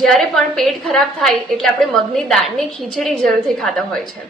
જ્યારે પણ પેટ ખરાબ થાય એટલે આપણે મગની દાળની ખીચડી જરૂરથી ખાતા હોય છે.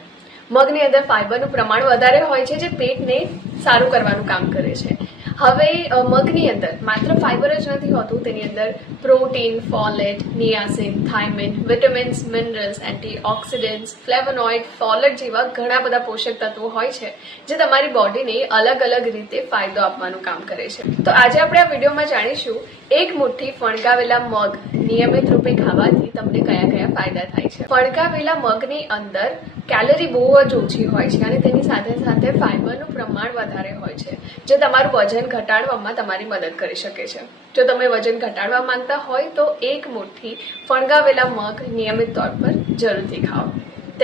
મગની અંદર ફાઈબરનું પ્રમાણ વધારે હોય છે જે પેટને સારું કરવાનું કામ કરે છે. હવે મગની અંદર માત્ર ફાઈબર જ નથી હોતું, તેની અંદર protein, folate, niacin, thiamine, vitamins, minerals, antioxidants, flavonoid, folate જેવા ઘણા બધા પોષક તત્વો હોય છે જે તમારી બોડીને અલગ અલગ રીતે ફાયદો આપવાનું કામ કરે છે. તો આજે આપણે આ વિડીયોમાં જાણીશું એક મુઠ્ઠી ફણગાવેલા મગ નિયમિત રૂપે ખાવાથી તમને કયા કયા ફાયદા થાય છે. ફણગાવેલા મગની અંદર કેલરી બહુ જ ઓછી હોય છે અને તેની સાથે સાથે ફાઈબરનું પ્રમાણ વધારે હોય છે જે તમારું વજન ઘટાડવામાં તમારી મદદ કરી શકે છે. જો તમે વજન ઘટાડવા માંગતા હોય તો એક મુઠ્ઠી ફણગાવેલા મગ નિયમિત તौर પર જરૂરથી ખાઓ.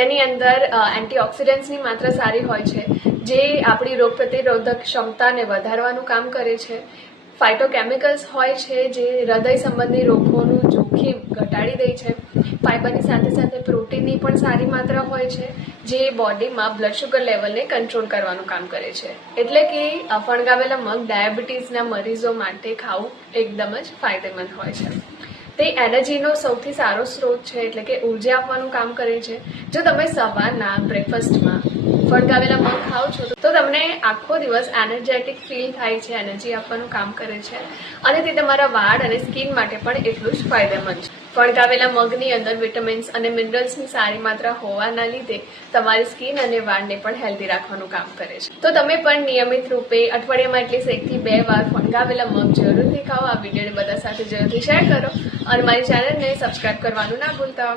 તેની અંદર એન્ટીઓક્સિડન્ટ્સની માત્રા સારી હોય છે જે આપણી રોગપ્રતિરોધક ક્ષમતાને વધારવાનું કામ કરે છે. ફાઇટોકેમિકલ્સ હોય છે જે હૃદય સંબંધી રોગોનું જોખમ ઘટાડી દે છે. ફાઈબરની સાથે સાથે પ્રોટીનની પણ સારી માત્રા હોય છે જે બોડીમાં બ્લડ શુગર લેવલને કંટ્રોલ કરવાનું કામ કરે છે. એટલે કે ફણગાવેલા મગ ડાયાબિટીસના મરીઝો માટે ખાવું એકદમ જ ફાયદેમંદ હોય છે. તે એનર્જીનો સૌથી સારો સ્ત્રોત છે, એટલે કે ઉર્જા આપવાનું કામ કરે છે. જો તમે સવારના બ્રેકફાસ્ટમાં ફણગાવેલા મગ ખાઓ છો તો તમને આખો દિવસ એનર્જેટિક ફીલ થાય છે, એનર્જી આપવાનું કામ કરે છે અને તે તમારા વાળ અને સ્કિન માટે પણ એટલું જ ફાયદેમંદ છે. ફણગાવેલા મગની અંદર વિટામિન્સ અને મિનરલ્સની સારી માત્રા હોવાના લીધે તમારી સ્કિન અને વાળને પણ હેલ્ધી રાખવાનું કામ કરે છે. તો તમે પણ નિયમિત રૂપે અઠવાડિયામાં એટલીસ્ટ 1 થી 2 વાર ફણગાવેલા મગ જરૂરથી ખાઓ. આ વિડીયોને બધા સાથે જરૂરથી શેર કરો અને મારી ચેનલને સબસ્ક્રાઇબ કરવાનું ના ભૂલતા.